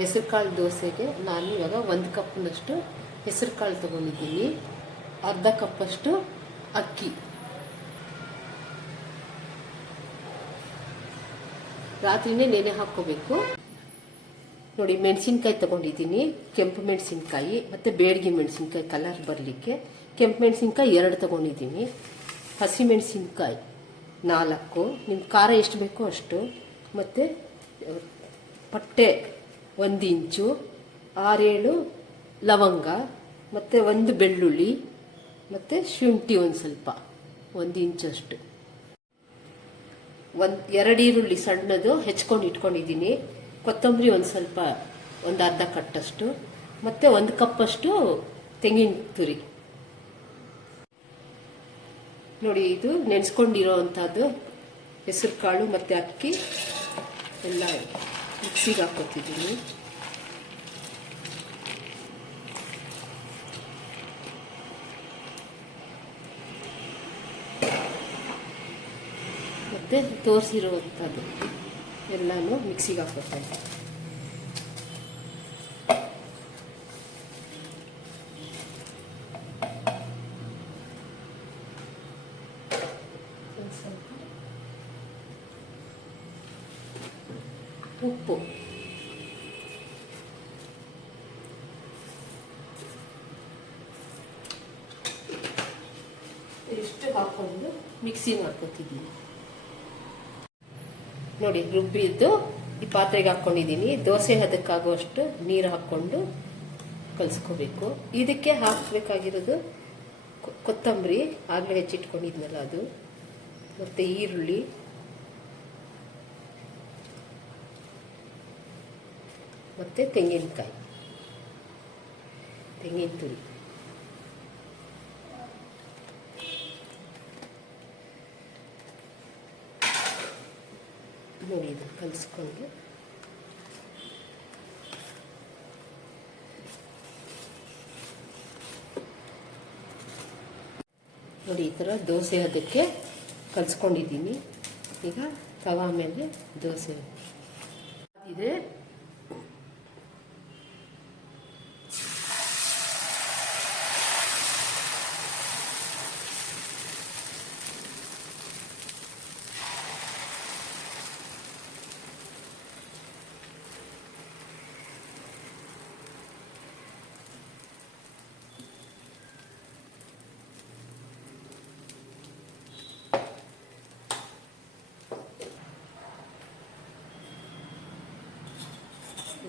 ಹೆಸರು ಕಾಳು ದೋಸೆಗೆ ನಾನು ಇವಾಗ 1 ಕಪ್ನಷ್ಟು ಹೆಸರು ಕಾಳು ತೊಗೊಂಡಿದ್ದೀನಿ. ಅರ್ಧ ಕಪ್ಪಷ್ಟು ಅಕ್ಕಿ. ರಾತ್ರಿನೇ ನೆನೆ ಹಾಕ್ಕೋಬೇಕು. ನೋಡಿ, ಮೆಣಸಿನ್ಕಾಯಿ ತೊಗೊಂಡಿದ್ದೀನಿ. ಕೆಂಪು ಮೆಣಸಿನ್ಕಾಯಿ ಮತ್ತು ಬೇಡಿಗೆ ಮೆಣಸಿನ್ಕಾಯಿ ಕಲರ್ ಬರಲಿಕ್ಕೆ. ಕೆಂಪು ಮೆಣಸಿನ್ಕಾಯಿ 2 ತೊಗೊಂಡಿದ್ದೀನಿ. ಹಸಿಮೆಣಸಿನ್ಕಾಯಿ 4. ನಿಮ್ಮ ಖಾರ ಎಷ್ಟು ಬೇಕೋ ಅಷ್ಟು. ಮತ್ತು ಪಟ್ಟೆ 1 ಇಂಚು, 6-7 ಲವಂಗ, ಮತ್ತು 1 ಬೆಳ್ಳುಳ್ಳಿ, ಮತ್ತು ಶುಂಠಿ ಒಂದು ಸ್ವಲ್ಪ 1 ಇಂಚಷ್ಟು. 2 ಈರುಳ್ಳಿ ಸಣ್ಣದು ಹೆಚ್ಕೊಂಡು ಇಟ್ಕೊಂಡಿದ್ದೀನಿ. ಕೊತ್ತಂಬರಿ ಒಂದು ಸ್ವಲ್ಪ, ಒಂದು ಅರ್ಧ ಕಟ್ಟಷ್ಟು, ಮತ್ತು 1 ಕಪ್ಪಷ್ಟು ತೆಂಗಿನ ತುರಿ. ನೋಡಿ, ಇದು ನೆನೆಸ್ಕೊಂಡಿರೋ ಅಂಥದ್ದು ಹೆಸರು ಕಾಳು ಮತ್ತು ಅಕ್ಕಿ ಎಲ್ಲ ಮಿಕ್ಸಿಗೆ ಹಾಕ್ಕೊತಿದ್ದೀನಿ. ಮತ್ತು ತೋರಿಸಿರುವಂಥದ್ದು ಎಲ್ಲನೂ ಮಿಕ್ಸಿಗೆ ಹಾಕ್ಕೊತಾ ಇದ್ದೀನಿ. ಉಪ್ಪು, ಇಷ್ಟು ಹಾಕ್ಕೊಂಡು ಮಿಕ್ಸಿ ಮಾಡ್ಕೊತಿದ್ದೀನಿ. ನೋಡಿ, ರುಬ್ಬಿದ್ದು ಈ ಪಾತ್ರೆಗೆ ಹಾಕ್ಕೊಂಡಿದ್ದೀನಿ. ದೋಸೆ ಹದಕ್ಕಾಗುವಷ್ಟು ನೀರು ಹಾಕ್ಕೊಂಡು ಕಲಿಸ್ಕೋಬೇಕು. ಇದಕ್ಕೆ ಹಾಕಬೇಕಾಗಿರೋದು ಕೊತ್ತಂಬರಿ, ಆಗಲೇ ಹೆಚ್ಚಿಟ್ಕೊಂಡಿದ್ನಲ್ಲ ಅದು, ಮತ್ತು ಈರುಳ್ಳಿ, ಮತ್ತು ತೆಂಗಿನಕಾಯಿ, ತೆಂಗಿನ ತುರಿ. ನೋಡಿ, ಇದು ಕಲಿಸ್ಕೊಂಡು ನೋಡಿ, ಈ ಥರ ದೋಸೆ ಅದಕ್ಕೆ ಕಲಿಸ್ಕೊಂಡಿದ್ದೀನಿ. ಈಗ ತವಾ ಮೇಲೆ ದೋಸೆ ಇದೆ.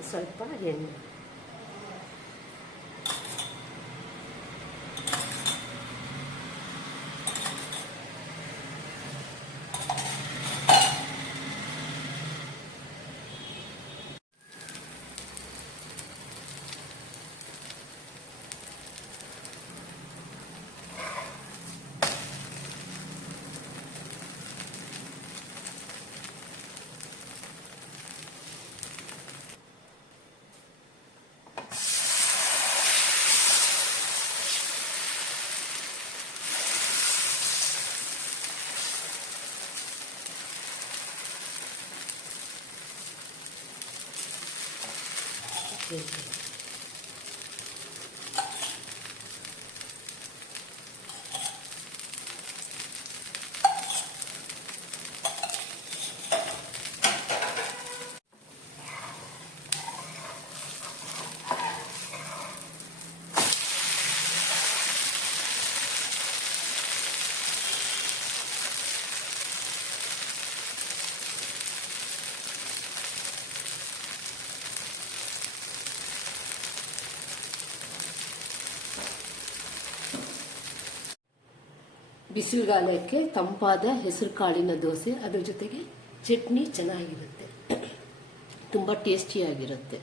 ಸ್ವಲ್ಪ ಎಣ್ಣೆ, ಬಿಸಿಲುಗಾಲಕ್ಕೆ ತಂಪಾದ ಹೆಸರು ಕಾಳಿನ ದೋಸೆ, ಅದ್ರ ಜೊತೆಗೆ ಚಟ್ನಿ ಚೆನ್ನಾಗಿರುತ್ತೆ, ತುಂಬ ಟೇಸ್ಟಿಯಾಗಿರುತ್ತೆ.